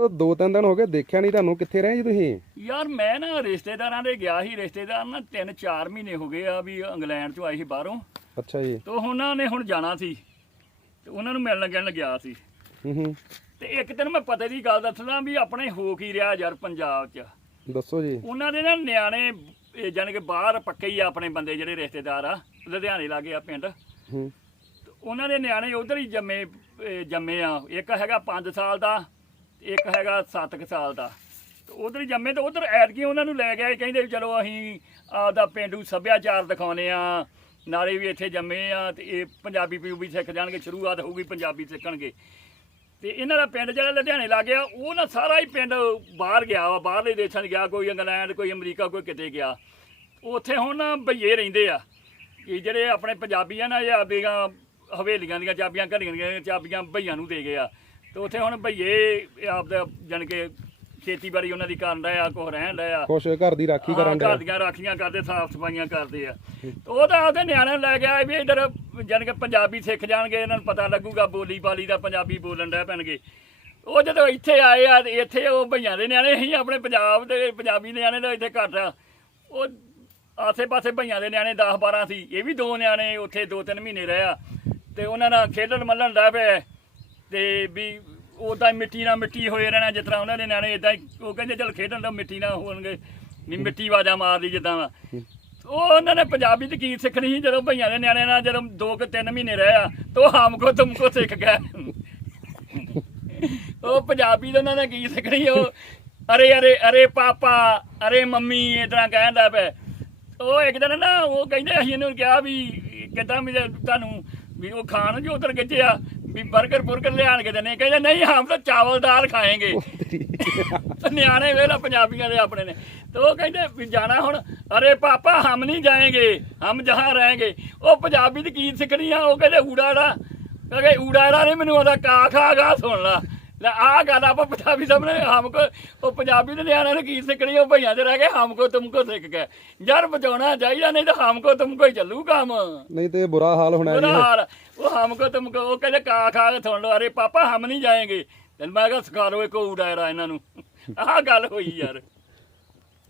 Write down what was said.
ਦੋ ਤਿੰਨ ਦਿਨ ਹੋ ਗਏ ਦੇਖਿਆ ਨਹੀਂ ਤੁਹਾਨੂੰ ਕਿੱਥੇ ਰਹੇ ਜੀ ਤੁਸੀਂ? ਯਾਰ ਮੈਂ ਨਾ ਰਿਸ਼ਤੇਦਾਰਾਂ ਦੇ ਗਿਆ ਸੀ ਰਿਸ਼ਤੇਦਾਰ ਨਾ 3-4 ਮਹੀਨੇ ਹੋ ਗਏ ਆ ਵੀ ਇੰਗਲੈਂਡ ਤੋਂ ਆਏ ਸੀ ਬਾਹਰੋਂ। ਅੱਛਾ ਜੀ। ਤੇ ਉਹਨਾਂ ਨੇ ਹੁਣ ਜਾਣਾ ਸੀ ਤੇ ਉਹਨਾਂ ਨੂੰ ਮਿਲਣ ਗਿਲਣ ਗਿਆ ਸੀ। ਹੂੰ ਹੂੰ। ਤੇ ਇੱਕ ਦਿਨ ਮੈਂ ਪਤੇ ਦੀ ਗੱਲ ਦੱਸਣਾ ਵੀ ਆਪਣੇ ਹੋ ਕੀ ਰਿਹਾ ਯਾਰ ਪੰਜਾਬ 'ਚ। ਦੱਸੋ ਜੀ। ਉਹਨਾਂ ਦੇ ਨਾ ਨਿਆਣੇ ਇਹ ਜਾਣੀ ਕਿ ਬਾਹਰ ਪੱਕੇ ਹੀ ਆ ਆਪਣੇ ਬੰਦੇ ਜਿਹੜੇ ਰਿਸ਼ਤੇਦਾਰ ਆ ਲੁਧਿਆਣੇ ਲਾਗੇ ਆ ਪਿੰਡ। ਹੂੰ। ਉਹਨਾਂ ਦੇ ਨਿਆਣੇ ਉਧਰ ਹੀ ਜੰਮੇ ਇਹ ਜੰਮੇ ਆ। ਇੱਕ ਹੈਗਾ 5 ਸਾਲ ਦਾ ਇੱਕ ਹੈਗਾ 7 ਸਾਲ ਦਾ। ਉਧਰ ਹੀ ਜੰਮੇ ਤੇ ਉਧਰ ਐਤਕੀ ਉਹਨਾਂ ਨੂੰ ਲੈ ਗਏ ਕਹਿੰਦੇ ਵੀ ਚਲੋ ਅਸੀਂ ਆਪਦਾ ਪਿੰਡੂ ਸੱਭਿਆਚਾਰ ਦਿਖਾਉਨੇ ਆ, ਨਾਲੇ ਵੀ ਇੱਥੇ ਜੰਮੇ ਆ ਤੇ ਇਹ ਪੰਜਾਬੀ ਵੀ ਸਿੱਖ ਜਾਣਗੇ, ਸ਼ੁਰੂਆਤ ਹੋਊਗੀ ਪੰਜਾਬੀ ਸਿੱਖਣਗੇ। ਤੇ ਇਹਨਾਂ ਦਾ ਪਿੰਡ ਜਿਹੜਾ ਲੁਧਿਆਣੇ ਲੱਗ ਗਿਆ, ਉਹ ਨਾ ਸਾਰਾ ਹੀ ਪਿੰਡ ਬਾਹਰ ਗਿਆ ਵਾ, ਬਾਹਰਲੇ ਦੇਸ਼ਾਂ 'ਚ ਗਿਆ, ਕੋਈ ਇੰਗਲੈਂਡ, ਕੋਈ ਅਮਰੀਕਾ, ਕੋਈ ਕਿਤੇ ਗਿਆ। ਉੱਥੇ ਹੁਣ ਨਾ ਭਈਏ ਰਹਿੰਦੇ ਆ ਕਿ ਜਿਹੜੇ ਆਪਣੇ ਪੰਜਾਬੀ ਆ ਨਾ ਇਹ ਆਪਦੀਆਂ ਹਵੇਲੀਆਂ ਦੀਆਂ ਚਾਬੀਆਂ, ਘੜੀਆਂ ਦੀਆਂ ਚਾਬੀਆਂ ਭਈਆਂ ਨੂੰ ਦੇ ਗਏ ਆ। ਤੇ ਉੱਥੇ ਹੁਣ ਭਈਏ ਆਪਦਾ ਜਾਣ ਕੇ ਖੇਤੀਬਾੜੀ ਉਹਨਾਂ ਦੀ ਕਰਨ ਡਏ ਆ ਕੁਛ ਰਹਿਣ ਡਏ ਆ। ਕੁਛ ਘਰ ਦੀ ਰਾਖੀ ਹਾਂ, ਕਰਨ ਘਰ ਦੇ ਦੀਆਂ ਰਾਖੀਆਂ ਕਰਦੇ ਸਾਫ਼ ਸਫਾਈਆਂ ਕਰਦੇ ਆ। ਉਹ ਤਾਂ ਆਪਦੇ ਨਿਆਣਿਆਂ ਨੂੰ ਲੈ ਗਿਆ ਵੀ ਇਧਰ ਜਾਨ ਕਿ ਪੰਜਾਬੀ ਸਿੱਖ ਜਾਣਗੇ ਇਹਨਾਂ ਨੂੰ ਪਤਾ ਲੱਗੂਗਾ ਬੋਲੀ ਬਾਲੀ ਦਾ ਪੰਜਾਬੀ ਬੋਲਣ ਡੈ ਪੈਣਗੇ। ਉਹ ਜਦੋਂ ਇੱਥੇ ਆਏ ਆ ਇੱਥੇ ਉਹ ਭਈਆਂ ਦੇ ਨਿਆਣੇ ਸੀ ਆਪਣੇ ਪੰਜਾਬ ਦੇ ਪੰਜਾਬੀ ਨਿਆਣੇ ਦਾ ਇੱਥੇ ਘੱਟ ਆ। ਉਹ ਆਸੇ-ਪਾਸੇ ਭਈਆਂ ਦੇ ਨਿਆਣੇ 10 12 ਸੀ ਇਹ ਵੀ ਦੋ ਨਿਆਣੇ ਉੱਥੇ 2-3 ਮਹੀਨੇ ਰਹੇ ਆ। ਤੇ ਉਹਨਾਂ ਨਾਲ ਖੇਡਣ ਮੱਲਣ ਡੈ ਪਏ ਤੇ ਵੀ ਉਦਾਂ ਮਿੱਟੀ ਨਾਲ ਮਿੱਟੀ ਹੋਏ ਰਹਿਣਾ, ਜਿਸ ਤਰ੍ਹਾਂ ਉਹਨਾਂ ਦੇ ਨਿਆਣੇ ਇਦਾਂ ਉਹ ਕਹਿੰਦੇ ਚਲ ਖੇਡਣ ਦਾ, ਮਿੱਟੀ ਨਾਲ ਹੋਣਗੇ। ਵੀ ਮਿੱਟੀ ਵਾਜਾ ਮਾਰਦੀ ਜਿੱਦਾਂ ਵਾ। ਉਹ ਉਹਨਾਂ ਨੇ ਪੰਜਾਬੀ ਤੇ ਕੀ ਸਿੱਖਣੀ ਸੀ, ਜਦੋਂ ਭਈਆਂ ਦੇ ਨਿਆਣੇ ਨਾਲ ਜਦੋਂ ਦੋ ਕਿ ਤਿੰਨ ਮਹੀਨੇ ਰਹੇ ਆ, ਤੋ ਹਮ ਕੋ ਤੁਮ ਸਿੱਖ ਗਏ। ਉਹ ਪੰਜਾਬੀ ਦਾ ਉਹਨਾਂ ਨੇ ਕੀ ਸਿੱਖਣੀ ਉਹ ਅਰੇ ਅਰੇ ਅਰੇ ਪਾਪਾ, ਅਰੇ ਮੰਮੀ ਇਦਾਂ ਕਹਿੰਦਾ ਪਏ। ਉਹ ਇੱਕ ਦਿਨ ਨਾ ਉਹ ਕਹਿੰਦੇ ਅਸੀਂ ਇਹਨੂੰ ਕਿਹਾ ਵੀ ਕਿਦਾਂ ਵੀ ਤੁਹਾਨੂੰ, ਵੀ ਉਹ ਖਾਣ ਜੋ ਉਧਰ ਕਿੱਥੇ ਆ? ਵੀ 버ਗਰ ਬੁਰਗਰ ਲਿਆਣ ਕੇ ਦੇਣੇ ਕਹਿੰਦੇ ਨਹੀਂ ਹਮ ਤਾਂ ਚਾਵਲ ਦਾਲ ਖਾਏਂਗੇ। ਤੇ ਨਿਆਣੇ ਵੇਲਾ ਪੰਜਾਬੀਆਂ ਦੇ ਆਪਣੇ ਨੇ। ਤੇ ਉਹ ਕਹਿੰਦੇ ਵੀ ਜਾਣਾ ਹੁਣ। ਅਰੇ ਪਾਪਾ ਹਮ ਨਹੀਂ ਜਾਏਂਗੇ। ਹਮ ਜਹਾਂ ਰਹੇਂਗੇ ਉਹ ਪੰਜਾਬੀ ਦੀ ਕੀ ਸਿੱਖਣੀ ਆ ਉਹ ਕਹਿੰਦੇ ਊੜਾੜਾ। ਕਹਿੰਦੇ ਊੜਾੜਾ ਨੇ ਮੈਨੂੰ ਉਹਦਾ ਕਾ ਖਾ ਗਾ ਸੁਣ ਲਾ। ਲੈ ਆਹ ਗੱਲ ਆਪਾਂ ਪੰਜਾਬੀ ਸਾਹਮਣੇ। ਹਮ ਕੋ ਉਹ ਪੰਜਾਬੀ ਦੇ ਨਿਆਣਿਆਂ ਨੇ ਕੀ ਸਿੱਖਣੀ ਉਹ ਭਈਆਂ ਦੇ ਰਹਿ ਗਏ ਹਮ ਕੋ ਤੁਮ ਕੋ ਸਿੱਖ ਗਏ। ਯਾਰ ਬਚਾਉਣਾ ਚਾਹੀਦਾ ਨਹੀਂ ਤਾਂ ਹਮ ਕੋ ਤੁਮ ਕੋ ਹੀ ਚੱਲੂ ਕੰਮ। ਨਹੀਂ ਤੇ ਬੁਰਾ ਹਾਲ ਹੋਣਾ ਜੀ। ਹਾਲ। ਉਹ ਹਮ ਕੋ ਤੁਮ ਕੋ, ਉਹ ਕਹਿੰਦੇ ਕਾ ਖਾ ਕੇ ਸੁਣ ਲਓ। ਅਰੇ ਪਾਪਾ, ਹਮ ਨਹੀਂ ਜਾਏਂਗੇ। ਤੇ ਮੈਂ ਕਿਹਾ, ਸਿਖਾ ਲਓ ਇੱਕ ਊੜਾ ਇਹਨਾਂ ਨੂੰ। ਆਹ ਗੱਲ ਹੋਈ ਯਾਰ।